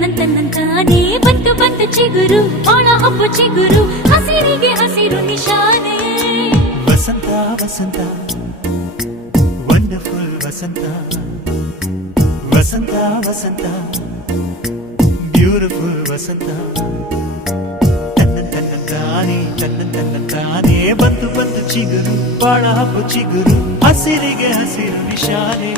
ತನ್ನಂತಾನೇ ಬಂತು ಬಂತು ಚಿಗುರು ಒಳ ಹಬ್ಬ ಚಿಗುರು ಹಸಿರಿಗೆ ಹಸಿರು ನಿಶಾನೆ ವಸಂತ ವಸಂತ ವಂಡರ್ಫುಲ್ ವಸಂತ ವಸಂತ ವಸಂತ ಬ್ಯೂಟಿಫುಲ್ ವಸಂತ ತನ್ನಂತಾನೇ ಬಂತು ಬಂತು ಚಿಗುರು ಬಾಳ ಹಬ್ಬ ಚಿಗುರು ಹಸಿರಿಗೆ ಹಸಿರು ನಿಶಾನೆ